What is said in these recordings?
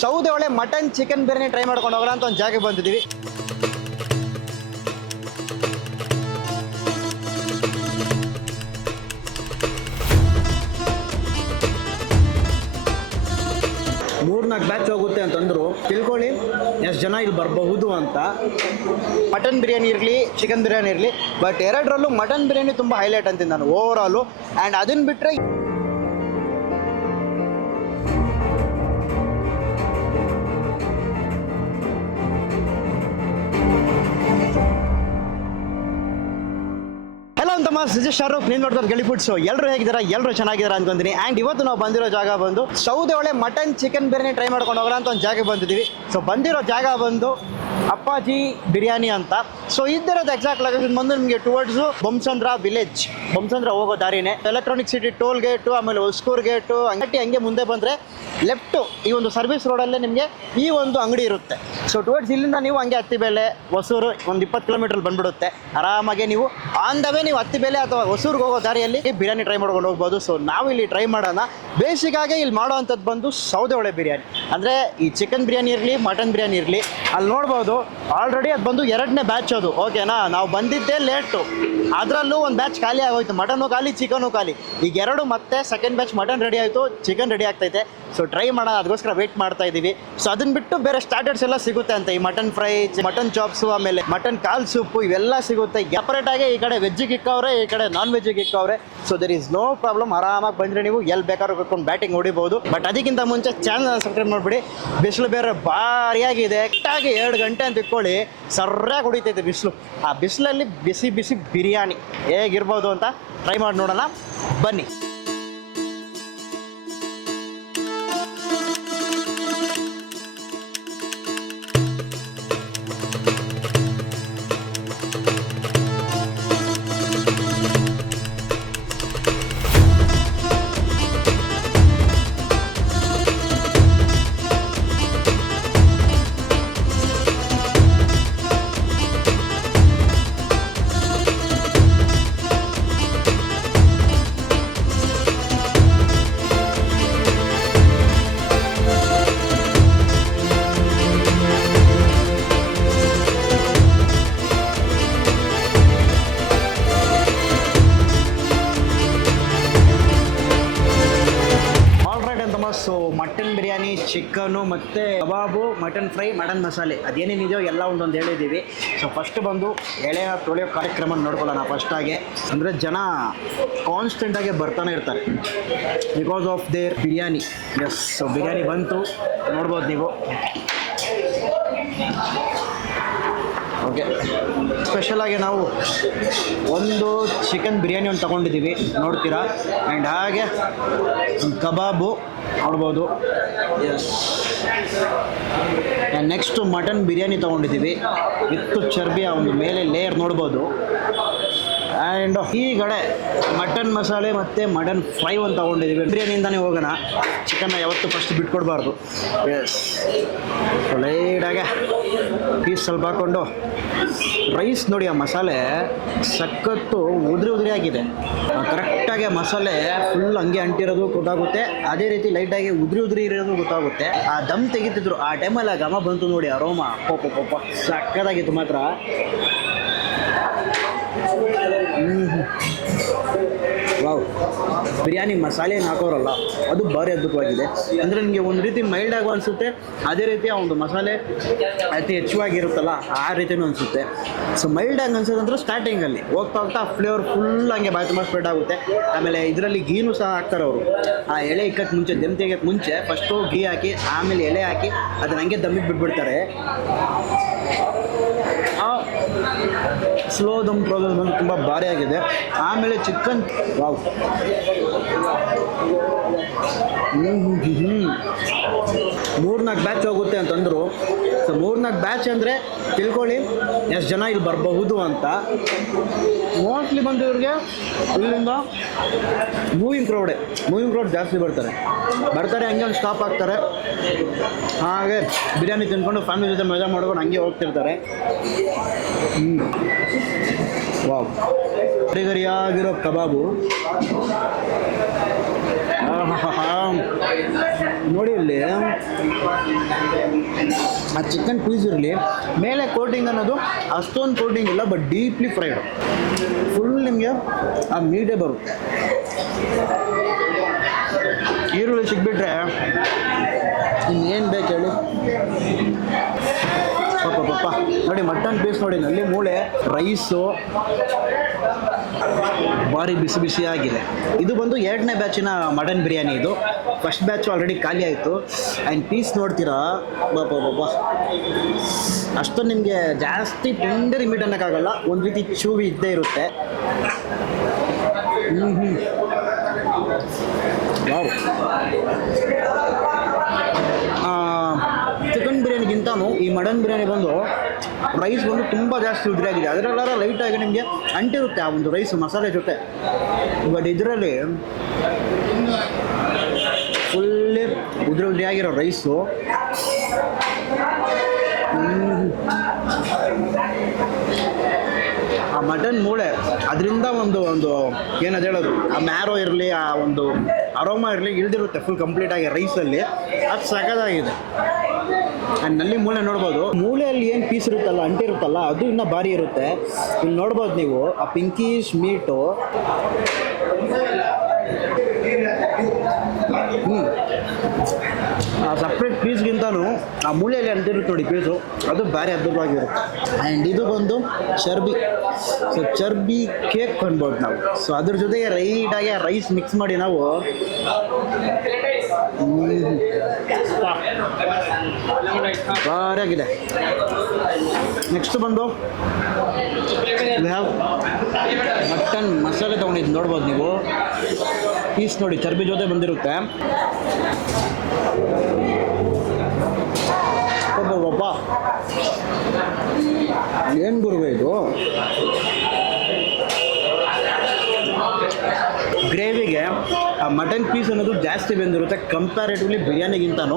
ಸೌದೆ ಒಳ್ಳೆ mutton chicken biryani try ಮಾಡ್ಕೊಂಡು ಹೋಗೋಣ ಅಂತ ಒಂದು ಜಾಗಕ್ಕೆ ಬಂದಿದ್ದೀವಿ. ಮೂರ್ನಾಲ್ಕು ಬ್ಯಾಚ್ ಹೋಗುತ್ತೆ ಅಂತಂದ್ರು, ತಿಳ್ಕೊಳ್ಳಿ ಎಷ್ಟು ಜನ ಇಲ್ಲಿ ಬರಬಹುದು ಅಂತ. ಮಟನ್ ಬಿರಿಯಾನಿ ಇರಲಿ, ಚಿಕನ್ ಬಿರಿಯಾನಿ ಇರಲಿ, ಬಟ್ ಎರಡರಲ್ಲೂ ಮಟನ್ ಬಿರಿಯಾನಿ ತುಂಬ ಹೈಲೈಟ್ ಅಂತೀನಿ ನಾನು ಓವರ್ ಆಲು. ಆ್ಯಂಡ್ ಅದನ್ನು ಬಿಟ್ಟರೆ ಶಾರುಖ್, ನೀನು ನೋಡ್ತಾರೆ ಗೆಳಿ ಫುಡ್ಸ್. ಎಲ್ಲರೂ ಹೇಗಿದ್ದಾರೆ, ಎಲ್ಲರೂ ಚೆನ್ನಾಗಿದ್ದಾರೆ ಅನ್ಕೊಂತೀನಿ. ಆ್ಯಂಡ್ ಇವತ್ತು ನಾವು ಬಂದಿರೋ ಜಾಗ ಬಂದು ಸೌದೆ ಒಳ್ಳೆ ಮಟನ್ ಚಿಕನ್ ಬಿರಿಯಾನಿ ಟ್ರೈ ಮಾಡ್ಕೊಂಡು ಹೋಗೋಣ ಅಂತ ಒಂದು ಜಾಗಕ್ಕೆ ಬಂದಿದ್ದೀವಿ. ಸೊ ಬಂದಿರೋ ಜಾಗ ಬಂದು ಅಪ್ಪಾಜಿ ಬಿರಿಯಾನಿ ಅಂತ. ಸೊ ಇದ್ದಿರೋದು ಎಕ್ಸಾಕ್ಟ್ ಲೊಕೇಶನ್ ಬಂದು ನಿಮಗೆ ಟುವರ್ಡ್ಸ್ ಬೊಮ್ಮಸಂದ್ರ ವಿಲೇಜ್, ಬೊಮ್ಮಸಂದ್ರ ಹೋಗೋ ದಾರಿನೇ. ಎಲೆಕ್ಟ್ರಾನಿಕ್ ಸಿಟಿ ಟೋಲ್ ಗೇಟು, ಆಮೇಲೆ ಹೊಸ್ಕೂರ್ ಗೇಟು ಹಂಗೆ ಮುಂದೆ ಬಂದರೆ ಲೆಫ್ಟು ಈ ಒಂದು ಸರ್ವಿಸ್ ರೋಡಲ್ಲೇ ನಿಮಗೆ ಈ ಒಂದು ಅಂಗಡಿ ಇರುತ್ತೆ. ಸೊ ಟುವರ್ಡ್ಸ್ ಇಲ್ಲಿಂದ ನೀವು ಹಂಗೆ ಹತ್ತಿಬೇಲೆ ಹೊಸೂರು ಒಂದು 20 ಕಿಲೋಮೀಟರ್ ಬಂದ್ಬಿಡುತ್ತೆ. ಆರಾಮಾಗಿ ನೀವು ಆನ್ ದ ವೇ ನೀವು ಹತ್ತಿಬೇಲೆ ಅಥವಾ ಹೊಸೂರ್ಗೆ ಹೋಗೋ ದಾರಿಯಲ್ಲಿ ಬಿರಿಯಾನಿ ಟ್ರೈ ಮಾಡ್ಕೊಂಡು ಹೋಗ್ಬೋದು. ಸೊ ನಾವು ಇಲ್ಲಿ ಟ್ರೈ ಮಾಡೋಣ. ಬೇಸಿಕ್ಕಾಗಿ ಇಲ್ಲಿ ಮಾಡೋ ಅಂಥದ್ದು ಬಂದು ಸೌದೆ ಒಳ್ಳೆ ಬಿರಿಯಾನಿ. ಅಂದರೆ ಈ ಚಿಕನ್ ಬಿರಿಯಾನಿ ಇರಲಿ, ಮಟನ್ ಬಿರಿಯಾನಿ ಇರಲಿ, ಅಲ್ಲಿ ನೋಡ್ಬೋದು ಆಲ್ರೆಡಿ ಅದು ಬಂದು 2ನೇ ಬ್ಯಾಚ್ ಅದು. ಓಕೆನಾ, ನಾವು ಬಂದಿದ್ದೇ ಲೇಟು, ಅದರಲ್ಲೂ ಒಂದು ಬ್ಯಾಚ್ ಖಾಲಿ ಆಗೋಯ್ತು. ಮಟನ್ನು ಖಾಲಿ, ಚಿಕನು ಖಾಲಿ. ಈಗ ಎರಡು ಮತ್ತೆ ಸೆಕೆಂಡ್ ಬ್ಯಾಚ್ ಮಟನ್ ರೆಡಿ ಆಯಿತು, ಚಿಕನ್ ರೆಡಿ ಆಗ್ತೈತೆ. ಸೊ ಟ್ರೈ ಮಾಡೋಣ, ಅದಕ್ಕೋಸ್ಕರ ವೆಯ್ಟ್ ಮಾಡ್ತಾ ಇದ್ದೀವಿ. ಸೊ ಅದನ್ನ ಬಿಟ್ಟು ಬೇರೆ ಸ್ಟಾರ್ಟರ್ಸ್ ಎಲ್ಲ ಸಿಗುತ್ತೆ ಅಂತ. ಈ ಮಟನ್ ಫ್ರೈ, ಮಟನ್ ಚಾಪ್ಸು, ಆಮೇಲೆ ಮಟನ್ ಕಾಲ್ ಸೂಪು ಇವೆಲ್ಲ ಸಿಗುತ್ತೆ ಸೆಪರೇಟಾಗಿ. ಈ ಕಡೆ ವೆಜ್ಜಿಗೆ ಇಕ್ಕವ್ರೆ, ಈ ಕಡೆ ನಾನ್ ವೆಜ್ಜಿಗೆ ಇಕ್ಕವ್ರೆ. So there is no problem. ಆರಾಮಾಗಿ ಬಂದರೆ ನೀವು ಎಲ್ಲಿ ಬೇಕಾದ್ರೂ ಕರ್ಕೊಂಡು ಬ್ಯಾಟಿಂಗ್ ಹೊಡಿಬೋದು. ಬಟ್ ಅದಕ್ಕಿಂತ ಮುಂಚೆ ಚಾನಲ್ ಸಬ್ಸ್ಕ್ರೈಬ್ ಮಾಡಿಬಿಡಿ. ಬಿಸಿಲು ಬೇರೆ ಭಾರಿಯಾಗಿದೆ. ಕರೆಕ್ಟಾಗಿ 2 ಗಂಟೆ ಅಂತ ಇಟ್ಕೊಳ್ಳಿ, ಸರ್ಯಾಗಿ ಹೊಡಿತೈತೆ ಬಿಸಿಲು. ಆ ಬಿಸಿಲಲ್ಲಿ ಬಿಸಿ ಬಿಸಿ ಬಿರಿಯಾನಿ ಹೇಗಿರ್ಬೋದು ಅಂತ ಟ್ರೈ ಮಾಡಿ ನೋಡೋಣ, ಬನ್ನಿ. ಸೊ ಮಟನ್ ಬಿರಿಯಾನಿ, ಚಿಕನ್ನು ಮತ್ತು ಕಬಾಬು, ಮಟನ್ ಫ್ರೈ, ಮಟನ್ ಮಸಾಲೆ ಅದೇನೇನಿದೆಯೋ ಎಲ್ಲ ಒಂದೊಂದು ಹೇಳಿದ್ದೀವಿ. ಸೊ ಫಸ್ಟ್ ಬಂದು ಎಳೆಯ ತೊಳೆಯೋ ಕಾರ್ಯಕ್ರಮ ನೋಡ್ಕೊಳ್ಳೋಣ ಫಸ್ಟಾಗೆ. ಅಂದರೆ ಜನ ಕಾನ್ಸ್ಟೆಂಟಾಗಿ ಬರ್ತಾನೆ ಇರ್ತಾರೆ because of their biryani. Yes, so biryani ಬಂತು, ನೋಡ್ಬೋದು ನೀವು. ಓಕೆ, ಸ್ಪೆಷಲಾಗಿ ನಾವು ಒಂದು ಚಿಕನ್ ಬಿರಿಯಾನಿ ಒಂದು ತೊಗೊಂಡಿದ್ದೀವಿ, ನೋಡ್ತೀರಾ. ಆ್ಯಂಡ್ ಹಾಗೆ ಕಬಾಬು ನೋಡ್ಬೋದು. ಎಸ್, ನೆಕ್ಸ್ಟು ಮಟನ್ ಬಿರಿಯಾನಿ ತೊಗೊಂಡಿದ್ದೀವಿ ವಿತ್ ಚರ್ಬಿಯ ಒಂದು ಮೇಲೆ ಲೇಯರ್ ನೋಡ್ಬೋದು. ಆ್ಯಂಡ್ ಈ ಕಡೆ ಮಟನ್ ಮಸಾಲೆ ಮತ್ತು ಮಟನ್ ಫ್ರೈ ಒಂದು ತೊಗೊಂಡಿದ್ದೀವಿ. ಬಿರಿಯಾನಿಯಿಂದನೇ ಹೋಗೋಣ, ಚಿಕನ್ನ ಯಾವತ್ತೂ ಫಸ್ಟ್ ಬಿಟ್ಕೊಡ್ಬಾರ್ದು. ಎಸ್, ಲೈಟಾಗೆ ಪೀಸ್ ಸ್ವಲ್ಪ ಹಾಕ್ಕೊಂಡು ರೈಸ್ ನೋಡಿ. ಆ ಮಸಾಲೆ ಸಖತ್ತು ಉದುರಿ ಆಗಿದೆ. ಕರೆಕ್ಟಾಗಿ ಮಸಾಲೆ ಫುಲ್ ಹಂಗೆ ಅಂಟಿರೋದು ಗೊತ್ತಾಗುತ್ತೆ, ಅದೇ ರೀತಿ ಲೈಟಾಗಿ ಉದುರಿ ಇರೋದು ಗೊತ್ತಾಗುತ್ತೆ. ಆ ದಮ್ ತೆಗಿತಿದ್ರು ಆ ಟೈಮಲ್ಲಿ ಆ ಘಮ ಬಂತು ನೋಡಿ, ಅರೋಮ ಪೋಪ ಸಕ್ಕತ್ತಾಗಿತ್ತು ಮಾತ್ರ. ವಾವ್, ಬಿರಿಯಾನಿ ಮಸಾಲೆ ಏನು ಹಾಕೋರಲ್ಲ ಅದು ಭಾರಿ ಅದ್ಭುತವಾಗಿದೆ. ಅಂದರೆ ನಿಮಗೆ ಒಂದು ರೀತಿ ಮೈಲ್ಡ್ ಆಗೋ ಅನಿಸುತ್ತೆ, ಅದೇ ರೀತಿ ಆ ಒಂದು ಮಸಾಲೆ ಅತಿ ಹೆಚ್ಚುವಾಗಿರುತ್ತಲ್ಲ ಆ ರೀತಿಯೂ ಅನಿಸುತ್ತೆ. ಸೊ ಮೈಲ್ಡ್ ಆಗಿ ಅನ್ಸೋದಂದ್ರೆ ಸ್ಟಾರ್ಟಿಂಗಲ್ಲಿ ಹೋಗ್ತಾ ಹೋಗ್ತಾ ಫ್ಲೇವರ್ ಫುಲ್ ಹಂಗೆ ಬಾಯಿ ತುಂಬ ಸ್ಪ್ರೆಡ್ ಆಗುತ್ತೆ. ಆಮೇಲೆ ಇದರಲ್ಲಿ ಗೀನೂ ಸಹ ಹಾಕ್ತಾರೆ ಅವರು. ಆ ಎಳೆ ಇಕ್ಕಕ್ಕೆ ಮುಂಚೆ, ದಮ್ ತೆಗಿಯೋಕ್ಕೆ ಮುಂಚೆ ಫಸ್ಟು ಗೀ ಹಾಕಿ ಆಮೇಲೆ ಎಲೆ ಹಾಕಿ ಅದನ್ನ ಹಂಗೆ ದಮ್ಮಿಗೆ ಬಿಟ್ಬಿಡ್ತಾರೆ. ಸ್ಲೋ ದಮ್ ಪ್ರೋಸೆಸ್ ಬಂದು ತುಂಬ ಭಾರಿ ಆಗಿದೆ. ಆಮೇಲೆ ಚಿಕನ್, ವಾವ್, 3-4 ಬ್ಯಾಚ್ ಹೋಗುತ್ತೆ ಅಂತಂದರು. ಸೊ 3-4 ಬ್ಯಾಚ್ ಅಂದರೆ ತಿಳ್ಕೊಳ್ಳಿ ಎಷ್ಟು ಜನ ಇಲ್ಲಿ ಬರಬಹುದು ಅಂತ. ಮೋಸ್ಟ್ಲಿ ಬಂದು ಇವ್ರಿಗೆ ಇಲ್ಲಿಂದ ಮೂವಿಂಗ್ ಕ್ರೌಡ್ ಜಾಸ್ತಿ ಬರ್ತಾರೆ. ಹಂಗೆ ಒಂದು ಸ್ಟಾಪ್ ಆಗ್ತಾರೆ, ಹಾಗೆ ಬಿರಿಯಾನಿ ತಿಂದ್ಕೊಂಡು ಫ್ಯಾಮಿಲಿ ಜೊತೆ ಮಜಾ ಮಾಡ್ಕೊಂಡು ಹಂಗೆ ಹೋಗ್ತಿರ್ತಾರೆ. ವಾವ್, ಗರಿಗರಿಯಾಗಿರೋ ಕಬಾಬು, ನೋಡಿ ಇಲ್ಲಿ ಆ ಚಿಕನ್ ಪೀಸ್ ಇರಲಿ, ಮೇಲೆ ಕೋಟಿಂಗ್ ಅನ್ನೋದು ಅಷ್ಟೊಂದು ಕೋಟಿಂಗ್ ಇಲ್ಲ, ಬಟ್ ಡೀಪ್ಲಿ ಫ್ರೈಡ್. ಫುಲ್ ನಿಮಗೆ ಆ ಮೀಟೇ ಬರುತ್ತೆ. ಈರುಳ್ಳಿ ಸಿಕ್ಬಿಟ್ರೆ ಇನ್ನೇನು ಬೇಕು ಹೇಳಿ. ಪಾಪ ನೋಡಿ ಮಟನ್ ಪೀಸ್ ನೋಡಿ, ನಲ್ಲಿ ಮೂಳೆ, ರೈಸು ಭಾರಿ ಬಿಸಿ ಬಿಸಿಯಾಗಿದೆ. ಇದು ಬಂದು 2ನೇ ಬ್ಯಾಚಿನ ಮಟನ್ ಬಿರಿಯಾನಿ. ಇದು ಫಸ್ಟ್ ಬ್ಯಾಚು ಆಲ್ರೆಡಿ ಖಾಲಿ ಆಯಿತು. ಆ್ಯಂಡ್ ಪೀಸ್ ನೋಡ್ತೀರಾ, ಬಾಪ ಅಷ್ಟೊಂದು ನಿಮಗೆ ಜಾಸ್ತಿ ಟೆಂಡರ್ ಮೀಟ್ ಅನ್ನೋಕ್ಕಾಗಲ್ಲ, ಒಂದು ರೀತಿ ಚೂವಿ ಇದ್ದೇ ಇರುತ್ತೆ. ವಾವ್. ಚಿಕನ್ ಬಿರಿಯಾನಿಗಿಂತನೂ ಈ ಮಟನ್ ಬಿರಿಯಾನಿ ಬಂದು ರೈಸ್ ಬಂದು ತುಂಬ ಜಾಸ್ತಿ ಉದುರಾಗಿದೆ. ಅದರಲ್ಲಾರ ಲೈಟಾಗಿ ನಿಮಗೆ ಅಂಟಿರುತ್ತೆ ಆ ಒಂದು ರೈಸ್ ಮಸಾಲೆ ಜೊತೆ. ಬಟ್ ಇದರಲ್ಲಿ ಫುಲ್ಲಿ ಉದುರಾಗಿರೋ ರೈಸು. ಆ ಮಟನ್ ಮೂಳೆ ಅದರಿಂದ ಒಂದು ಏನದು ಹೇಳೋದು, ಆ ಮ್ಯಾರೋ ಇರಲಿ, ಆ ಒಂದು ಅರೋಮಾ ಇರಲಿ ಇಳ್ದಿರುತ್ತೆ ಫುಲ್ ಕಂಪ್ಲೀಟಾಗಿ ರೈಸಲ್ಲಿ. ಅದು ಸಖತ್ತಾಗಿದೆ. ಆ್ಯಂಡ್ ನಲ್ಲಿ ಮೂಳೆ ನೋಡ್ಬೋದು, ಮೂಳೆಯಲ್ಲಿ ಏನು ಪೀಸ್ ಇರುತ್ತಲ್ಲ, ಅಂಟಿರುತ್ತಲ್ಲ, ಅದು ಇನ್ನೂ ಭಾರಿ ಇರುತ್ತೆ. ಇಲ್ಲಿ ನೋಡ್ಬೋದು ನೀವು ಆ ಪಿಂಕೀಶ್ ಮೀಟು. ಆ ಸಪ್ರೇಟ್ ಪೀಸ್ಗಿಂತನೂ ಆ ಮೂಳೆಯಲ್ಲಿ ಅಂಟಿರುತ್ತೆ ನೋಡಿ ಪೀಸು, ಅದು ಭಾರಿ ಅದ್ಭುತವಾಗಿರುತ್ತೆ. ಆ್ಯಂಡ್ ಇದು ಬಂದು ಚರ್ಬಿ. ಸೊ ಚರ್ಬಿ ಕೇಕ್ ಅನ್ಬೋದು ನಾವು. ಸೊ ಅದ್ರ ಜೊತೆಗೆ ರೈಟಾಗಿ ಆ ರೈಸ್ ಮಿಕ್ಸ್ ಮಾಡಿ ನಾವು ಭಾರಿಯಾಗಿದೆ. ನೆಕ್ಸ್ಟ್ ಬಂದು ಮಟನ್ ಮಸಾಲೆ ತೊಗೊಂಡಿದ್ದು ನೋಡ್ಬೋದು ನೀವು. ಪೀಸ್ ನೋಡಿ ಚರ್ಬಿ ಜೊತೆ ಬಂದಿರುತ್ತೆ. ಒಬ್ಬ ಏನು ಗುರುವೆ ಇದು. ಗ್ರೇವಿಗೆ ಆ ಮಟನ್ ಪೀಸ್ ಅನ್ನೋದು ಜಾಸ್ತಿ ಬೆಂದಿರುತ್ತೆ ಕಂಪ್ಯಾರೇಟಿವ್ಲಿ ಬಿರಿಯಾನಿಗಿಂತನೂ.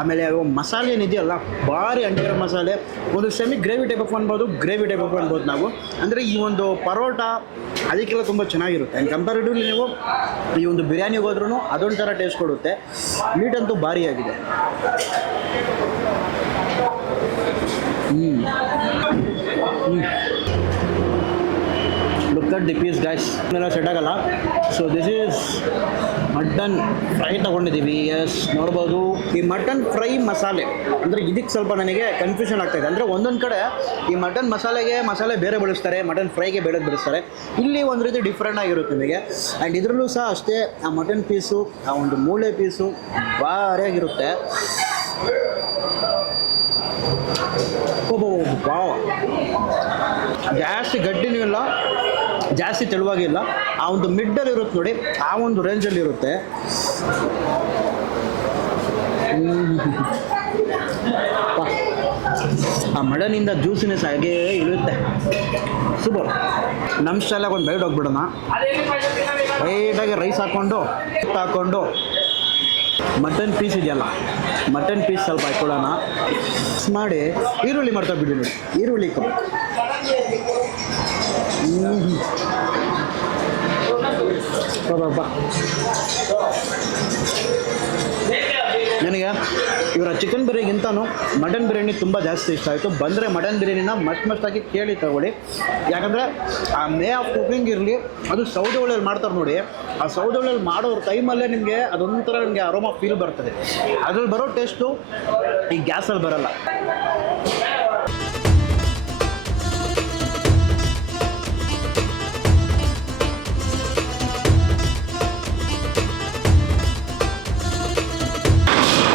ಆಮೇಲೆ ಮಸಾಲೆ ಏನಿದೆಯಲ್ಲ, ಭಾರಿ ಅಂಟಿರೋ ಮಸಾಲೆ. ಒಂದು ಸೆಮಿ ಗ್ರೇವಿ ಟೈಪ್ ಆಫ್ ಅನ್ಬೋದು ನಾವು. ಅಂದರೆ ಈ ಒಂದು ಪರೋಟ ಅದಕ್ಕೆಲ್ಲ ತುಂಬ ಚೆನ್ನಾಗಿರುತ್ತೆ. ಆ್ಯಂಡ್ ಕಂಪ್ಯಾರೇಟಿವ್ಲಿ ನೀವು ಈ ಒಂದು ಬಿರಿಯಾನಿಗೆ ಹೋದ್ರೂ ಅದೊಂಥರ ಟೇಸ್ಟ್ ಕೊಡುತ್ತೆ. ಮೀಟ್ ಅಂತೂ ಭಾರಿಯಾಗಿದೆ. Look at the piece guys, ಎಲ್ಲ ಸೆಟ್ ಆಗಲ್ಲ. So this is mutton fry ತೊಗೊಂಡಿದ್ದೀವಿ. ಎಸ್ ನೋಡ್ಬೋದು ಈ ಮಟನ್ ಫ್ರೈ ಮಸಾಲೆ ಅಂದರೆ ಇದಕ್ಕೆ ಸ್ವಲ್ಪ ನನಗೆ ಕನ್ಫ್ಯೂಷನ್ ಆಗ್ತಾಯಿದೆ. ಅಂದರೆ ಒಂದೊಂದು ಕಡೆ ಈ ಮಟನ್ ಮಸಾಲೆ ಬೇರೆ ಬಳಸ್ತಾರೆ, ಮಟನ್ ಫ್ರೈಗೆ ಬೇರೆ ಬಳಸ್ತಾರೆ. ಇಲ್ಲಿ ಒಂದು ರೀತಿ ಡಿಫ್ರೆಂಟ್ ಆಗಿರುತ್ತೆ ನಿಮಗೆ. ಆ್ಯಂಡ್ ಇದರಲ್ಲೂ ಸಹ ಅಷ್ಟೇ, ಆ ಮಟನ್ ಪೀಸು, ಆ ಒಂದು ಮೂಳೆ ಪೀಸು ಭಾರಿಯಾಗಿರುತ್ತೆ. ಜಾಸ್ತಿ ಗಟ್ಟಿನೂ ಇಲ್ಲ, ಜಾಸ್ತಿ ತೆಳುವಾಗಿಲ್ಲ, ಆ ಒಂದು ಮಿಡ್ಡಲ್ಲಿ ಇರುತ್ತೆ ನೋಡಿ, ಆ ಒಂದು ರೇಂಜಲ್ಲಿ ಇರುತ್ತೆ. ಆ ಮಟನಿಂದ ಜ್ಯೂಸಿನೆಸ್ ಹಾಗೇ ಇಳುತ್ತೆ. ಸೂಪರ್. ನಮ್ಮ ಸ್ಟೈಲಾಗಿ ಒಂದು ಬೈಟ್ ಹೋಗ್ಬಿಡೋಣ. ಲೈಟಾಗಿ ರೈಸ್ ಹಾಕ್ಕೊಂಡು ಮಟನ್ ಪೀಸ್ ಇದೆಯಲ್ಲ, ಮಟನ್ ಪೀಸ್ ಸ್ವಲ್ಪ ಹಾಕ್ಕೊಳ್ಳೋಣ. ಮಿಕ್ಸ್ ಮಾಡಿ ಈರುಳ್ಳಿ ಮಾಡ್ತಾ ಬಿಡಿ ನೋಡಿ, ಈರುಳ್ಳಿ ನನಗೆ ಇವರ ಚಿಕನ್ ಬಿರಿಯಾನಿಗಿಂತನೂ ಮಟನ್ ಬಿರಿಯಾನಿ ತುಂಬ ಜಾಸ್ತಿ ಇಷ್ಟ ಆಯಿತು. ಬಂದರೆ ಮಟನ್ ಬಿರಿಯಾನಿನ ಮಸ್ತಾಗಿ ಕೇಳಿ ತಗೊಳ್ಳಿ. ಯಾಕಂದರೆ ಆ ಮೇ ಆಫ್ ಕುಕಿಂಗ್ ಇರಲಿ, ಅದು ಸೌದೆ ಒಲೆಯಲ್ಲಿ ಮಾಡ್ತಾರೆ ನೋಡಿ. ಆ ಸೌದೆ ಒಲೆಯಲ್ಲಿ ಮಾಡೋರ ಟೈಮಲ್ಲೇ ನಿಮಗೆ ಅದೊಂಥರ ನಿಮಗೆ ಅರೋಮಾ ಫೀಲ್ ಬರ್ತದೆ. ಅದ್ರಲ್ಲಿ ಬರೋ ಟೇಸ್ಟು ಈ ಗ್ಯಾಸಲ್ಲಿ ಬರೋಲ್ಲ.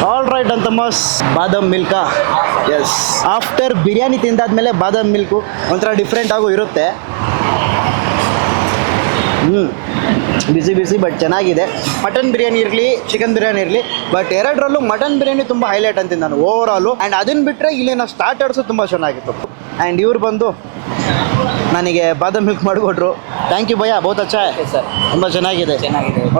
ಆಲ್ ರೈಟ್ ಅಂತ ಮಸ್ ಬಾದಾಮ್ ಮಿಲ್ಕಾ. ಎಸ್, ಆಫ್ಟರ್ ಬಿರಿಯಾನಿ ತಿಂದಾದ್ಮೇಲೆ ಬಾದಾಮ್ ಮಿಲ್ಕು ಒಂಥರ ಡಿಫ್ರೆಂಟ್ ಆಗು ಇರುತ್ತೆ. ಬಿಸಿ ಬಟ್ ಚೆನ್ನಾಗಿದೆ. ಮಟನ್ ಬಿರಿಯಾನಿ ಇರಲಿ, ಚಿಕನ್ ಬಿರಿಯಾನಿ ಇರಲಿ, ಬಟ್ ಎರಡರಲ್ಲೂ ಮಟನ್ ಬಿರಿಯಾನಿ ತುಂಬ ಹೈಲೈಟ್ ಅಂತೀನಿ ನಾನು ಓವರ್ ಆಲು. ಆ್ಯಂಡ್ ಅದನ್ನು ಬಿಟ್ಟರೆ ಇಲ್ಲಿನ ಸ್ಟಾರ್ಟರ್ಸು ತುಂಬ ಚೆನ್ನಾಗಿತ್ತು. ಆ್ಯಂಡ್ ಇವ್ರು ಬಂದು ನನಗೆ ಬಾದಾಮ್ ಮಿಲ್ಕ್ ಮಾಡಿಕೊಟ್ರು. ಥ್ಯಾಂಕ್ ಯು ಭಯ್ಯ, ಬಹುತ್ ಅಚ್ಚಾ ಹೈ ಸರ್ ತುಂಬ ಚೆನ್ನಾಗಿದೆ.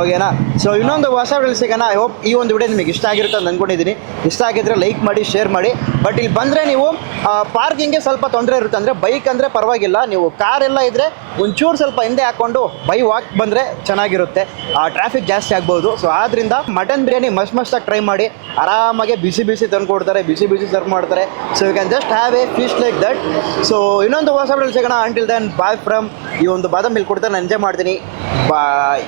ಓಕೆನಾ? ಸೊ ಇನ್ನೊಂದು ಹೊಸ ವಿಡಿಯೋ ಸಿಗೋಣ. ಐ ಹೋಪ್ ಈ ಒಂದು ವಿಡಿಯೋ ನಿಮಗೆ ಇಷ್ಟ ಆಗಿರುತ್ತೆ ಅಂತ ಅಂದ್ಕೊಂಡಿದ್ದೀನಿ. ಇಷ್ಟ ಆಗಿದ್ರೆ ಲೈಕ್ ಮಾಡಿ, ಶೇರ್ ಮಾಡಿ. ಬಟ್ ಇಲ್ಲಿ ಬಂದರೆ ನೀವು ಪಾರ್ಕಿಂಗ್ಗೆ ಸ್ವಲ್ಪ ತೊಂದರೆ ಇರುತ್ತೆ. ಅಂದರೆ ಬೈಕ್ ಅಂದರೆ ಪರವಾಗಿಲ್ಲ, ನೀವು ಕಾರ್ ಎಲ್ಲ ಇದ್ದರೆ ಒಂಚೂರು ಸ್ವಲ್ಪ ಹಿಂದೆ ಹಾಕ್ಕೊಂಡು ಬೈ ವಾಕ್ ಬಂದರೆ ಚೆನ್ನಾಗಿರುತ್ತೆ. ಟ್ರಾಫಿಕ್ ಜಾಸ್ತಿ ಆಗ್ಬೋದು. ಸೊ ಆದ್ದರಿಂದ ಮಟನ್ ಬಿರಿಯಾನಿ ಮಸ್ತಾಗಿ ಟ್ರೈ ಮಾಡಿ. ಆರಾಮಾಗಿ ಬಿಸಿ ಬಿಸಿ ತಂದು ಕೊಡ್ತಾರೆ, ಬಿಸಿ ಬಿಸಿ ಸರ್ವ್ ಮಾಡ್ತಾರೆ. So you can just have a feast like that. So ಇನ್ನೊಂದು ಹೊಸ ವಿಡಿಯೋ ಸಿಗೋಣ. ಅಂಟಿಲ್ ದೆನ್ ಬಾಯ್ ಫ್ರಮ್ ಈ ಒಂದು ಬಾದಾಮ್ ಮಿಲ್ಕ್ ಕೊಡ್ತಾರೆ, ನಾನು ಎಂಜಾಯ್ ಮಾಡ್ತೀನಿ. ಬಾಯ್.